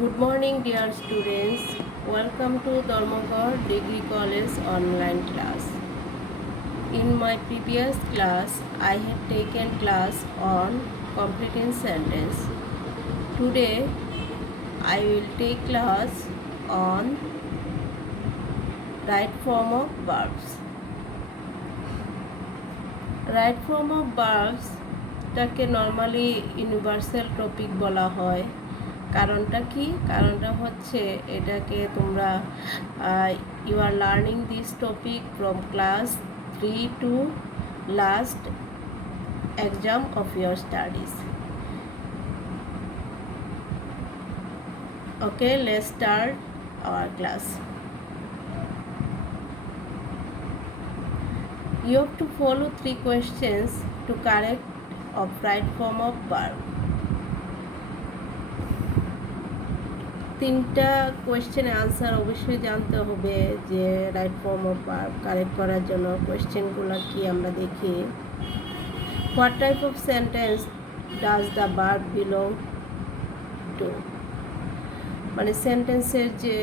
Good morning, dear students. Welcome to Dharmakar Degree College online class. In my previous class, I had taken class on completing sentence. Today, I will take class on right form of verbs. Right form of verbs টাকে normally universal topic বলা হয়। কারণটা কি? কারণটা হচ্ছে এটাকে তোমরা you are learning this topic from class 3 to last exam of your studies. Okay, let's start our class. You have to follow 3 questions to correct of right form of verb. 3টা কোয়েশ্চেনের answer অবশ্যই জানতে হবে যে right form of verb correct করার জন্য কোয়েশ্চেনগুলো কি আমরা দেখি। What type of sentence does the verb belong to, মানে সেন্টেন্সের যে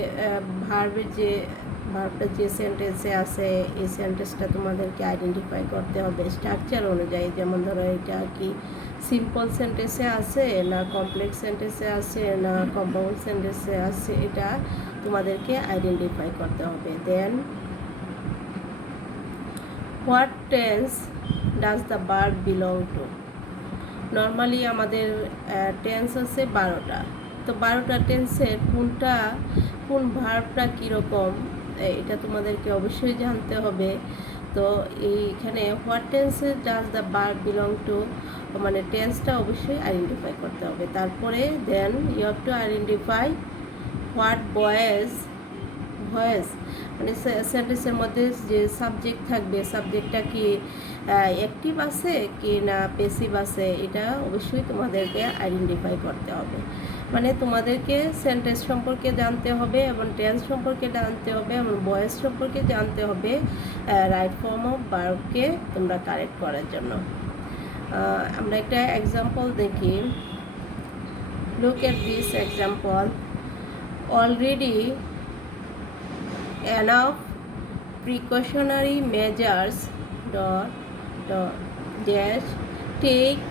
ভার্বটা যে সেন্টেন্সে আছে এই সেন্টেন্সটা তোমাদেরকে আইডেন্টিফাই করতে হবে স্ট্রাকচার অনুযায়ী। যেমন ধরো এটা কি সিম্পল সেন্টেন্সে আছে না কমপ্লেক্স সেন্টেন্সে আছে না কম্পাউন্ড সেন্টেন্সে আছে, এটা তোমাদেরকে আইডেন্টিফাই করতে হবে। Then what tense does the verb belong to. Normally আমাদের টেন্স আছে 12টা, তো 12টা টেন্সের কোন ভার্বটা কীরকম এটা তোমাদেরকে অবশ্যই জানতে হবে। তো এইখানে হোয়াট টেন্সে does the verb belong to, মানে টেন্সটা অবশ্যই আইডেন্টিফাই করতে হবে। তারপরে then you have to identify what voice মানে সেন্টেন্সের মধ্যে যে সাবজেক্ট থাকবে সাবজেক্টটা কি অ্যাক্টিভ আছে কি না প্যাসিভ আছে, এটা অবশ্যই তোমাদেরকে আইডেন্টিফাই করতে হবে। মানে তোমাদেরকে সেন্টেন্স সম্পর্কে জানতে হবে এবং টেন্স সম্পর্কে জানতে হবে এবং ভয়েস সম্পর্কে জানতে হবে রাইট ফর্ম অফ ভার্বকে তোমরা কারেক্ট করার জন্য। আমরা একটা এক্সাম্পল দেখি। Look at this example. Already enough precautionary measures dash take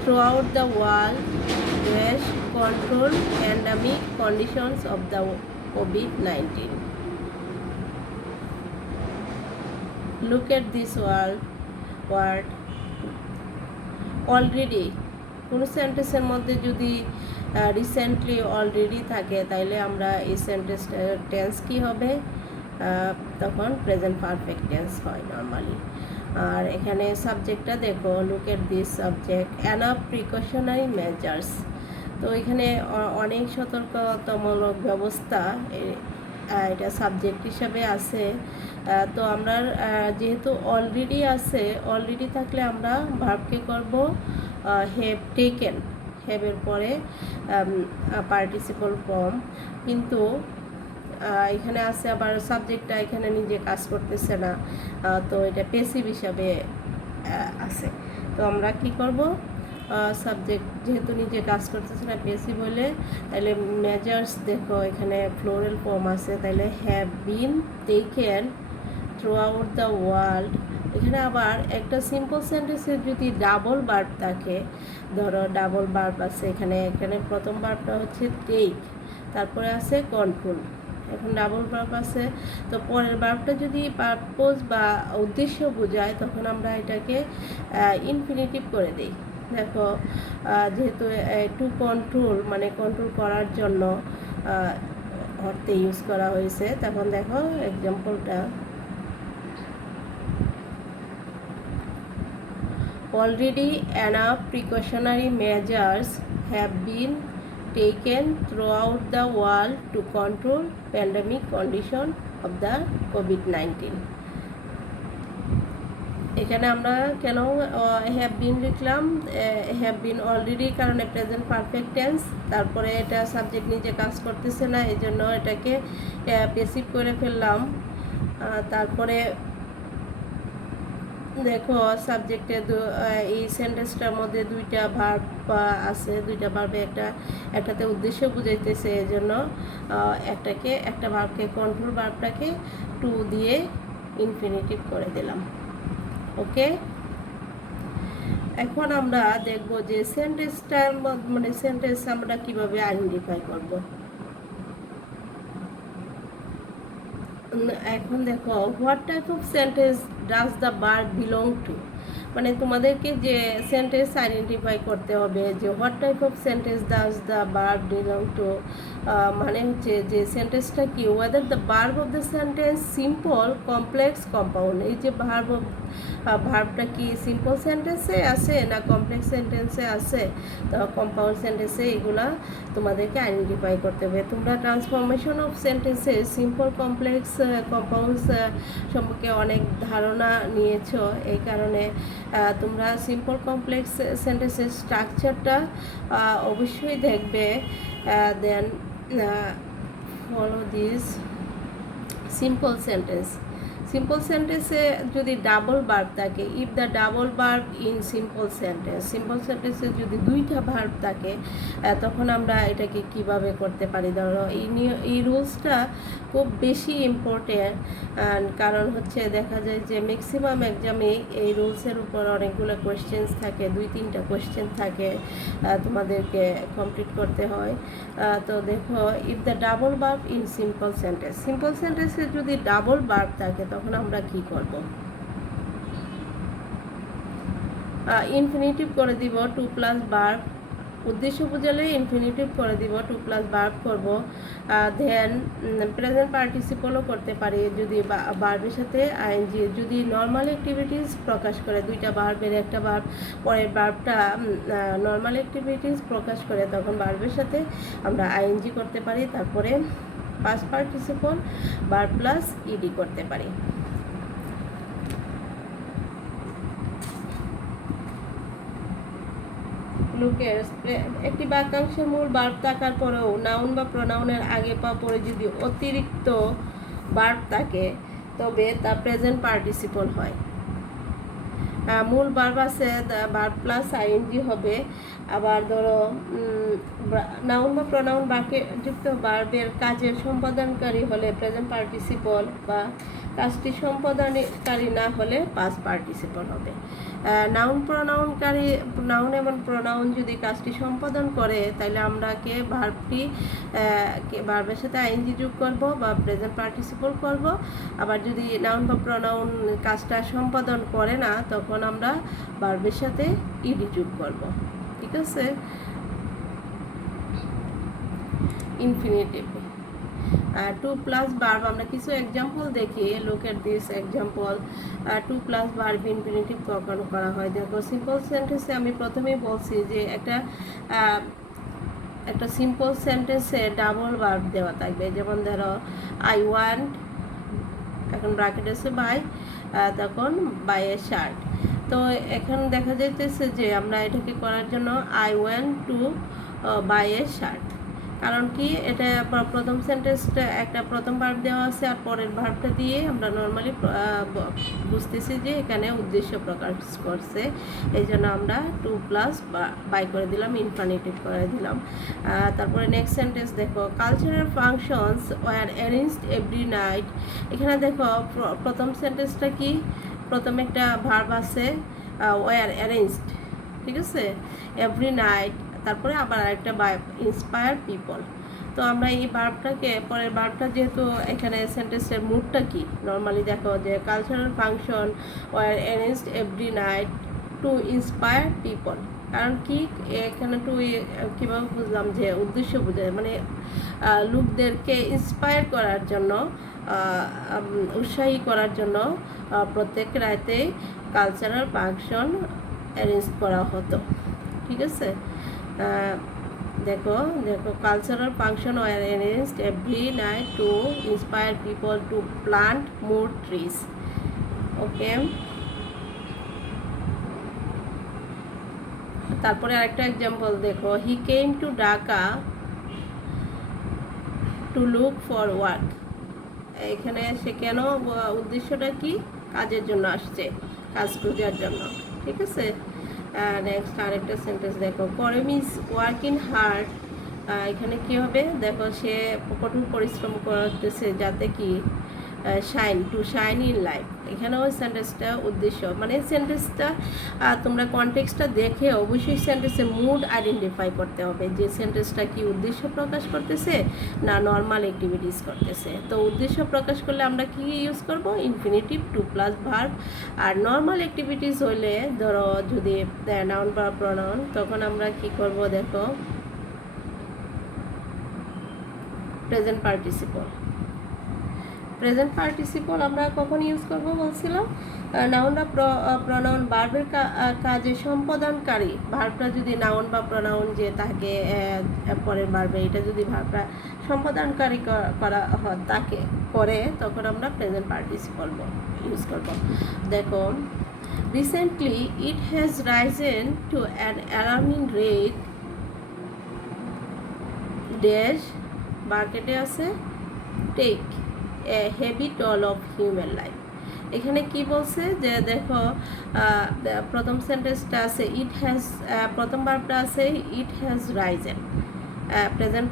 throughout the world dash control pandemic conditions of the COVID-19. Look at this word already. কোনো সেন্টেন্সের মধ্যে যদি রিসেন্টলি অলরেডি থাকে তাইলে আমরা এই সেন্টেন্সটার টেন্স কি হবে, তখন প্রেজেন্ট পারফেক্ট টেন্স হয় নর্মালি। আর এখানে সাবজেক্টটা দেখো, look at this subject enough precautionary measures. তো এখানে অনেক সতর্কতামূলক ব্যবস্থা এটা সাবজেক্ট হিসাবে আছে। তো আমরা যেহেতু অলরেডি আছে, অলরেডি থাকলে আমরা ভার্বকে করব হ্যাভ টেকেন, হ্যাভের পরে পার্টিসিপল ফর্ম। কিন্তু এখানে আছে আবার সাবজেক্টটা এখানে নিজে কাজ করতেছে না, তো এটা প্যাসিভ হিসাবে আছে। তো আমরা কি করব, সাবজেক্ট যেহেতু নিজে কাজ করতেছে না প্যাসিভ হলে, তাহলে মেজার্স দেখো এখানে ফ্লোরাল ফর্ম আছে, তাহলে have been taken through out the world. এখানে আবার একটা সিম্পল সেন্টেন্সে যদি ডাবল ভার্ব থাকে, ধরো ডাবল ভার্ব আছে এখানে প্রথম ভার্বটা হচ্ছে টেক, তারপরে আছে কন্ট্রোল, এখন ডাবল ভার্ব আছে। তো পরের ভার্বটা যদি পারপোজ বা উদ্দেশ্য বোঝায় তখন আমরা এটাকে ইনফিনিটিভ করে দিই। দেখো যেহেতু টু কন্ট্রোল মানে কন্ট্রোল করার জন্য অর্থে ইউজ করা হয়েছে, তখন দেখো এক্সাম্পলটা already enough precautionary measures have been taken throughout the world to control pandemic condition of the COVID-19. এখানে আমরা কেন হ্যাভ বিন লিখলাম, হ্যাভ বিন অলরেডি কারণে প্রেজেন্ট পারফেক্ট টেন্স, তারপরে এটা সাবজেক্ট নিজে কাজ করতেছে না এই জন্য এটাকে প্যাসিভ করে ফেললাম। তারপরে দেখো সাবজেক্টে এই সেন্টেন্সটার মধ্যে দুইটা ভার্ব আছে, দুইটা ভার্বে একটাতে উদ্দেশ্য বুঝাইতেছে, এই জন্য একটা ভার্বকে কন্ট্রোল ভার্বটাকে টু দিয়ে ইনফিনিটিভ করে দিলাম। ওকে, এখন আমরা দেখব যে সেন্টেন্সটার মানে সেন্টেন্স আমরা কিভাবে আইডেন্টিফাই করব। এখন দেখো, what type of sentence does the verb belong to, মানে তোমাদেরকে যে সেন্টেন্স আইডেন্টিফাই করতে হবে যে what type of sentence does the verb belong to, মানে হচ্ছে যে সেন্টেন্সটা কি, whether the verb of the sentence simple, complex, compound. এই যে ভার্বটা কি সিম্পল সেন্টেন্সে আছে না কমপ্লেক্স সেন্টেন্সে আছে, তো কম্পাউন্ড সেন্টেন্সে, এগুলা তোমাদেরকে আইডেন্টিফাই করতে হবে। তোমরা ট্রান্সফরমেশন অফ সেন্টেন্সে সিম্পল, কমপ্লেক্স, কম্পাউন্ডস সম্পর্কে অনেক ধারণা নিয়েছো, এই কারণে তোমরা সিম্পল কমপ্লেক্স সেন্টেন্সের স্ট্রাকচারটা অবশ্যই দেখবে। Then follow this simple sentence. Simple সেন্টেন্সে যদি ডাবল ভার্ব থাকে, if the double verb in simple সেন্টেন্সে যদি দুইটা ভার্ব থাকে, তখন আমরা এটাকে কিভাবে করতে পারি। ধরো এই রুলসটা খুব বেশি ইম্পর্টেন্ট, কারণ হচ্ছে দেখা যায় যে ম্যাক্সিমাম এক্সামে এই রুলসের উপর অনেকগুলো কোয়েশ্চেন্স থাকে, 2-3টা কোয়েশ্চেন থাকে, তোমাদেরকে কমপ্লিট করতে হয়। তো দেখো, if the double verb in simple সেন্টেন্সে যদি ডাবল ভার্ব থাকে তখন আমরা কি করব, ইনফিনিটিভ করে দিব, টু প্লাস ভার্ব, উদ্দেশ্য বোঝালে ইনফিনিটিভ করে দিব, টু প্লাস ভার্ব করব। দেন প্রেজেন্ট পার্টিসিপলও করতে পারি যদি ভার্বের সাথে আইএনজি, যদি নর্মাল অ্যাক্টিভিটিস প্রকাশ করে, দুইটা ভার্বের একটা ভার্ব পরের ভার্বটা নর্মাল অ্যাক্টিভিটিস প্রকাশ করে, তখন ভার্বের সাথে আমরা আইএনজি করতে পারি, তারপরে past participle verb plus ED করতে পারি। একটি বাক্যাংশের মূল ভার্ব থাকার পরেও নাউন বা প্রোনাউনের আগে বা পরে যদি অতিরিক্ত ভার্ব থাকে তবে তা প্রেজেন্ট পার্টিসিপল হয়। মূল ভার্ব আছে, ভার্ব প্লাস আইএনজি হবে। আবার ধরো নাউন বা প্রোনাউন বাক্যে যুক্ত ভার্বের কাজের সম্পাদনকারী হলে প্রেজেন্ট পার্টিসিপল, বা কাজটি সম্পাদনকারী না হলে পাস্ট পার্টিসিপল হবে। নাউন এবং প্রোনাউন যদি কাজটি সম্পাদন করে তাহলে আমরা ভার্বের সাথে আইএনজি যোগ করব বা প্রেজেন্ট পার্টিসিপল করব। আবার যদি নাউন বা প্রোনাউন কাজটা সম্পাদন করে না তখন আমরা ভার্বের সাথে ইডি যোগ করব। ঠিক আছে, ইনফিনিটিভ। টু প্লাস ভার্ব, আমরা কিছু এক্সাম্পল দেখি। Look at this example. To plus verb infinitive কখন করা হয়। দেখো, সিম্পল সেন্টেন্সে আমি প্রথমেই বলছি যে একটা সিম্পল সেন্টেন্সে ডাবল ভার্ব দেওয়া থাকবে। যেমন ধরো, আই ওয়ান্ট, এখন ব্র্যাকেট আছে বাই, তখন বাই এ শার্ট। তো এখন দেখা যাইতেছে যে আমরা এটাকে করার জন্য I want to buy a shirt, কারণ কি এটা প্রথম সেন্টেন্সটা একটা প্রথম ভার্ব দেওয়া আছে আর পরের ভার্বটা দিয়ে আমরা নর্মালি বুঝতেছি যে এখানে উদ্দেশ্য প্রকাশ করছে, এই জন্য আমরা টু প্লাস বাই করে দিলাম, ইনফিনিটিভ করে দিলাম। তারপরে নেক্সট সেন্টেন্স দেখো, cultural functions were arranged every night. এখানে দেখো প্রথম সেন্টেন্সটা কি, প্রথমে একটা ভার্ব আছে ওয়ার অ্যারেঞ্জড, ঠিক আছে, এভরি নাইট, তারপরে আবার আরেকটা ইন্সপায়ার পিপল। তো আমরা এই ভার্বটাকে পরের ভার্বটা যেহেতু এখানে সেন্টেন্সের মুডটা কি, নর্মালি দেখো যে cultural function were arranged every night to inspire people, কারণ কি এখানে টু কীভাবে বুঝলাম যে উদ্দেশ্য বোঝায়, মানে লোকদেরকে ইন্সপায়ার করার জন্য, উৎসাহী করার জন্য প্রত্যেক রাতে কালচারাল ফাংশন অ্যারেঞ্জ করা হতো। ঠিক আছে, দেখো cultural function were arranged every night to inspire people to plant more trees. Okay, তারপরে আরেকটা এক্সাম্পল দেখো, he came to Dhaka to look for work. এখানে সে কেন, উদ্দেশ্যটা কি, কাজের জন্য আসছে। কাজ খোঁজার জন্য, ঠিক আছে। নেক্সট আরেকটা সেন্টেন্স দেখো, করম ইজ ওয়ার্কিং হার্ড। এখানে কি হবে দেখো, সে কঠোর পরিশ্রম করতেছে যাতে কি শাইন ইন লাইফ। এখানেও সেন্টেন্সটা উদ্দেশ্য, মানে সেন্টেন্সটা তোমরা কনটেক্সটটা দেখে অবশ্যই সেন্টেন্সের মুড আইডেন্টিফাই করতে হবে, যে সেন্টেন্সটা কি উদ্দেশ্য প্রকাশ করতেছে না নর্মাল অ্যাক্টিভিটিস করতেছে। তো উদ্দেশ্য প্রকাশ করলে আমরা কি ইউজ করব, ইনফিনিটিভ টু প্লাস ভার্ব। আর নর্মাল অ্যাক্টিভিটিস হইলে ধরো যদি নাউন বা প্রনাউন, তখন আমরা কি করব দেখো, প্রেজেন্ট পার্টিসিপল। প্রেজেন্ট পার্টিসিপল আমরা কখন ইউজ করব বলছিলাম, নাউন বা প্রনাউন ভার্বের কাজে সম্পাদনকারী, ভার্বটা যদি নাউন বা প্রনাউন যে থাকে পরের ভার্বে, এটা যদি ভার্বটা সম্পাদনকারী করা তাকে করে, তখন আমরা প্রেজেন্ট পার্টিসিপল ইউজ করব। দেখো, recently it has risen to an alarming rate dash, মার্কেটে আছে take a heavy toll of human life. এখানে কি বলছে যে দেখো, প্রথম সেন্টেন্সটা আছে ইট হ্যাজ, প্রথম ভার্বটা আছে ইট has Ryzen, present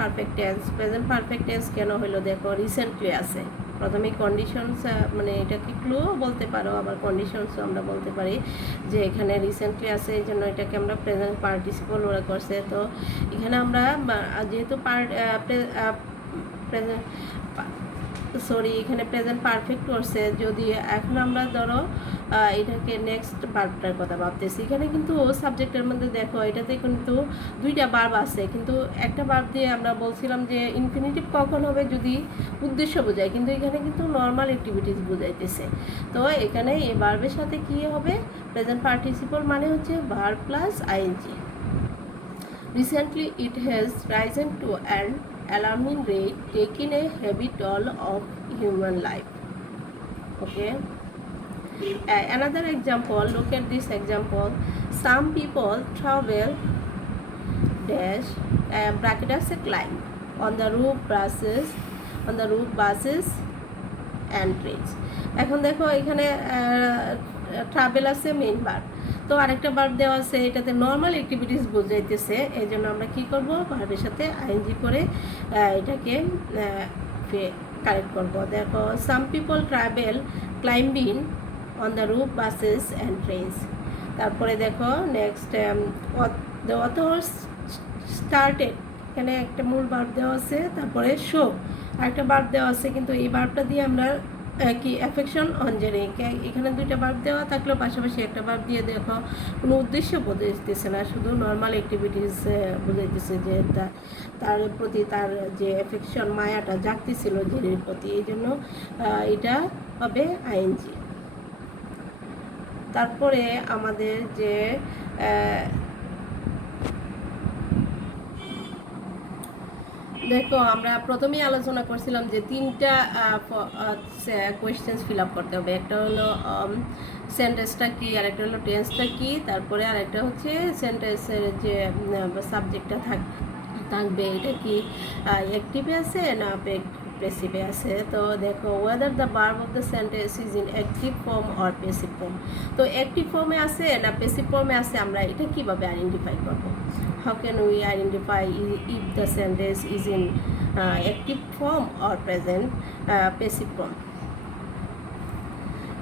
perfect tense. Present perfect tense কেন হলো দেখো, রিসেন্টলি আছে, প্রথমে কন্ডিশনস, মানে এটাকে ক্লুও বলতে পারো, আবার কন্ডিশনসও আমরা বলতে পারি, যে এখানে রিসেন্টলি আছে এই জন্য এটাকে আমরা প্রেজেন্ট পার্টিসিপল ওরা করছে। তো এখানে আমরা যেহেতু এখানে প্রেজেন্ট পারফেক্ট করছে, যদি এখন আমরা ধরো এটাকে নেক্সট ভার্বটার কথা ভাবতেছি, এখানে কিন্তু সাবজেক্টের মধ্যে দেখো এটাতে কিন্তু দুইটা ভার্ব আছে, কিন্তু একটা ভার্ব দিয়ে আমরা বলছিলাম যে ইনফিনিটিভ কখন হবে যদি উদ্দেশ্য বোঝায়, কিন্তু এখানে কিন্তু নর্মাল অ্যাক্টিভিটিস বোঝাইতেছে। তো এখানে এই ভার্বের সাথে কি হবে, প্রেজেন্ট পার্টিসিপল মানে হচ্ছে verb plus ING. Recently it has risen to an alarming rate, taking a heavy toll of human life. Okay. Another example, look at this example. Some people travel dash bracket as a climb on the roof buses and trains. এখন দেখো এখানে travel আছে main verb, তো আরেকটা verb দেওয়া আছে, এটাতে normal activities বোঝাইতেছে, এই জন্য আমরা কী করবো, ভার্বের সাথে আইএনজি করে এটাকে কারেক্ট করবো। দেখো, some people travel climbing on the roof buses and trains. তারপরে দেখো নেক্সট, দ্য অথর্স স্টার্টেড, এখানে একটা মূল ভার্ব দেওয়া আছে, তারপরে শো আরেকটা ভার্ব দেওয়া আছে, কিন্তু এই ভার্বটা দিয়ে আমরা কি অ্যাফেকশন অঞ্জলি, এখানে দুইটা ভার্ব দেওয়া থাকলেও পাশাপাশি একটা ভার্ব দিয়ে দেখো কোনো উদ্দেশ্য বোঝাইতেছে না, শুধু নর্মাল অ্যাক্টিভিটিস বোঝাইতেছে, যে তার প্রতি তার যে অ্যাফেকশন মায়াটা জাগতেছিল জেরির প্রতি, এই জন্য এটা হবে আইএনজি। তারপরে আমাদের যে দেখো, আমরা প্রথমেই আলোচনা করছিলাম যে তিনটা কোয়েশ্চেন্স ফিল আপ করতে হবে, একটা হলো সেন্টেন্সটা কি, আরেকটা হলো টেন্সটা কি, তারপরে আরেকটা হচ্ছে সেন্টেন্সের যে সাবজেক্টটা থাকবে এটা কি অ্যাক্টিভে আছে না প্যাসিভে আছে। তো দেখো, whether the verb of the sentence is in active form or passive form, তো অ্যাক্টিভ ফর্মে আছে না প্যাসিভ ফর্মে আছে, আমরা এটা কীভাবে আইডেন্টিফাই করবো, how can we identify if the sentence is in active form or present passive form?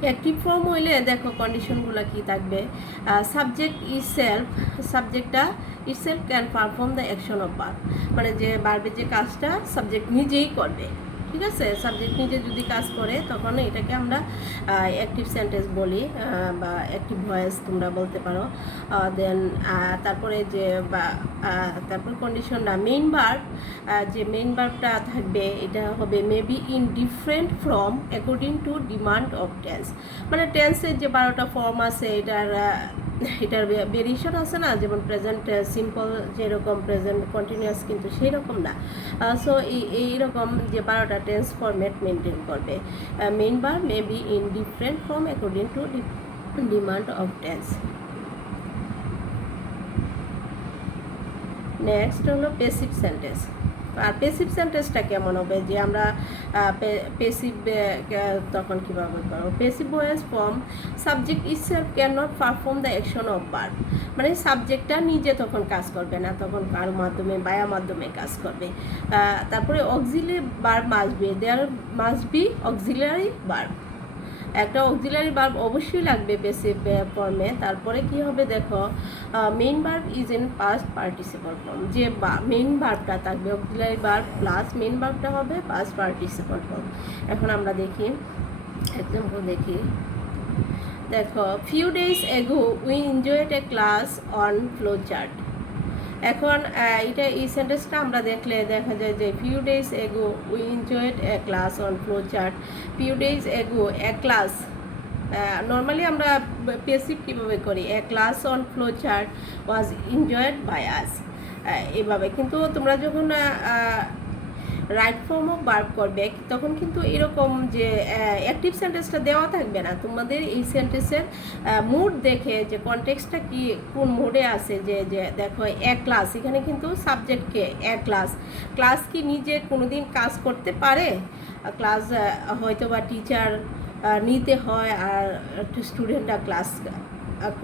Active form হইলে দেখো কন্ডিশনগুলো কি থাকবে, সাবজেক্ট সাবজেক্টটা itself can perform the action of verb, মানে যে ভার্বের যে কাজটা সাবজেক্ট নিজেই করবে, ঠিক আছে। সাবজেক্ট নিজে যদি কাজ করে তখন এটাকে আমরা অ্যাক্টিভ সেন্টেন্স বলি, বা অ্যাক্টিভ ভয়েস তোমরা বলতে পারো। দেন তারপরে যে তারপর কন্ডিশনটা মেইন ভার্ব, যে মেইন ভার্বটা থাকবে এটা হবে maybe in different form according to demand of tense, মানে টেন্সের যে 12টা ফর্ম আছে এটার ভেরিয়েশন আছে না, যেমন প্রেজেন্ট সিম্পল যেরকম, প্রেজেন্ট কন্টিনিউয়াস কিন্তু সেই রকম না। সো এইরকম যে 12টা টেন্স ফরম্যাট মেনটেন করবে। Main verb may be in different form according to demand of tense. Next হলো প্যাসিভ সেন্টেন্স। আর পেসিভ সেন্টেন্সটা কেমন হবে, যে আমরা পেসিভ তখন কীভাবে করবো, passive voice form subject itself can not perform the action of verb, মানে সাবজেক্টটা নিজে তখন কাজ করবে না, তখন কার মাধ্যমে বায়া মাধ্যমে কাজ করবে। তারপরে auxiliary verb must be, there must be auxiliary verb, একটা অক্সিলারি ভার্ব অবশ্যই লাগবে পেসিভ ফর্মে। তারপরে কি হবে দেখো, main verb is in past participle form, যে মেইন ভার্বটা থাকবে অক্সিলারি ভার্ব প্লাস মেইন ভার্বটা হবে পাস্ট পার্টিসিপল ফর্ম। এখন আমরা দেখি এক্সাম্পল দেখি, দেখো few days ago we enjoyed a class on flow chart. এখন এটা এই সেন্টেন্সটা আমরা দেখলে দেখা যায় যে few days ago we enjoyed a class on flow chart, few days ago a class, normally আমরা পেসিভ কীভাবে করি, a class on flow chart was enjoyed by us, এভাবে। কিন্তু তোমরা যখন রাইট ফর্ম অফ ভার্ব করবে তখন কিন্তু এরকম যে অ্যাক্টিভ সেন্টেন্সটা দেওয়া থাকবে না, তোমাদের এই সেন্টেন্সের মুড দেখে যে কনটেক্সটটা কি কোন মুডে আছে, যে যে দেখো এ ক্লাস, এখানে কিন্তু সাবজেক্টকে এ ক্লাস, ক্লাস কি নিজে কোনোদিন কাজ করতে পারে, ক্লাস হয়তো বা টিচার নিতে হয় আর স্টুডেন্টরা ক্লাস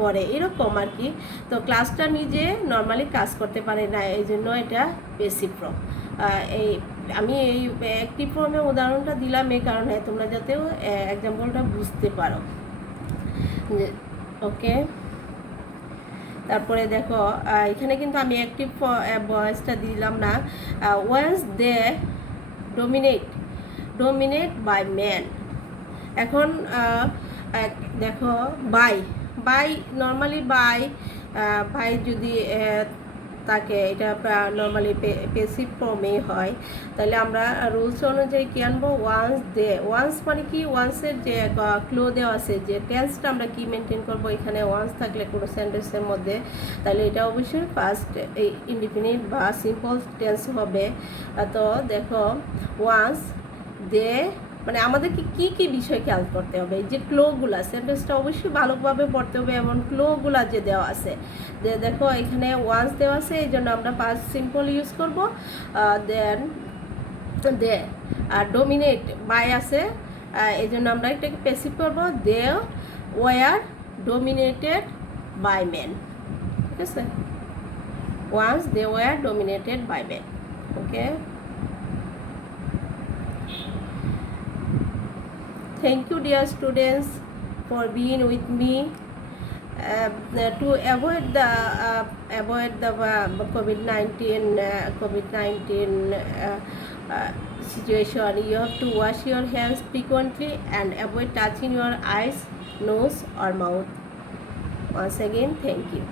করে এরকম আর কি। তো ক্লাসটা নিজে নর্মালি কাজ করতে পারে না, এই জন্য এটা পেসিভ ফর্ম। এই আমি এই অ্যাক্টিভ ফর্মের উদাহরণটা দিলাম এই কারণে তোমরা যাতেও এক্সাম্পলটা বুঝতে পারো। ওকে, তারপরে দেখো এখানে কিন্তু আমি অ্যাক্টিভ ভয়েসটা দিলাম না, once they dominate by man. এখন দেখো বাই নর্মালি বাই যদি তাকে এটা নর্মালি পেসিভ ফর্মে হয়, তাহলে আমরা রুলস অনুযায়ী কী আনবো, ওয়ান্স মানে কি, ওয়ান্সের যে ক্লো দেওয়া আছে, যে টেন্সটা আমরা কি মেনটেন করবো, এখানে ওয়ান্স থাকলে কোনো সেন্টেন্সের মধ্যে, তাহলে এটা অবশ্যই ফার্স্ট ইনডিফিনিট বা সিম্পল টেন্স হবে। তো দেখো ওয়ান্স দে, মানে আমাদেরকে কি কি বিষয় খেয়াল করতে হবে, যে ক্লোগুলা, সেন্টেন্সটা অবশ্যই ভালোভাবে পড়তে হবে, এমন ক্লোগুলা যে দেওয়া আছে, যে দেখো এখানে ওয়ান্স দেওয়া আছে, এই জন্য আমরা পাস্ট সিম্পল ইউজ করব, দেন দে, আর ডোমিনেট বাই আছে, এই জন্য আমরা এটাকে পেসিভ করব, they were dominated by men, ঠিক আছে, once they were dominated by men. Okay, thank you dear students for being with me. To avoid the COVID-19 situation, you have to wash your hands frequently and avoid touching your eyes, nose or mouth. Once again, thank you.